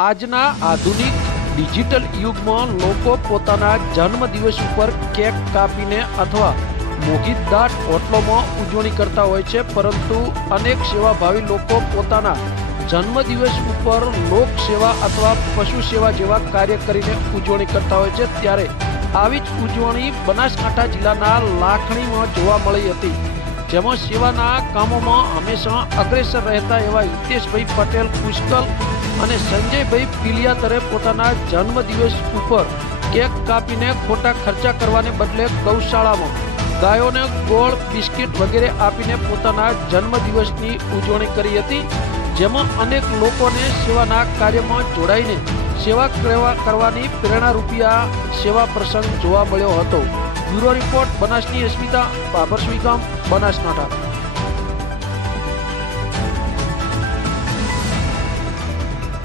આજના આધુનિક ડિજિટલ યુગમાં લોકો પોતાના જન્મદિવસ ઉપર કેક કાપીને અથવા મોગીદાટ હોટલોમાં ઉજવણી કરતા હોય છે, પરંતુ અનેક સેવાભાવી લોકો પોતાના જન્મદિવસ ઉપર લોક સેવા અથવા પશુ સેવા જેવા કાર્ય કરીને ઉજવણી કરતા હોય છે. ત્યારે આવી જ ઉજવણી બનાસકાંઠા જિલ્લાના લાખણીમાં જોવા મળી હતી. જેમાં સેવાના કામોમાં હંમેશા અગ્રેસર રહેતા એવા હિતેશભાઈ પટેલ પુષ્કલ અને સંજયભાઈ પિલિયાતરે પોતાના જન્મદિવસ ઉપર કેક કાપીને ખોટા ખર્ચા કરવાને બદલે ગૌશાળામાં ગાયોને ગોળ, બિસ્કિટ વગેરે આપીને પોતાના જન્મદિવસની ઉજવણી કરી હતી, જેમાં અનેક લોકોને સેવાના કાર્યમાં જોડાઈને સેવા કરવા કરવાની પ્રેરણારૂપી આ સેવા પ્રસંગ જોવા મળ્યો હતો. બ્યુરો રિપોર્ટ બનાસની અસ્મિતા બાબર સ્વીકામ બનાસકાંઠા.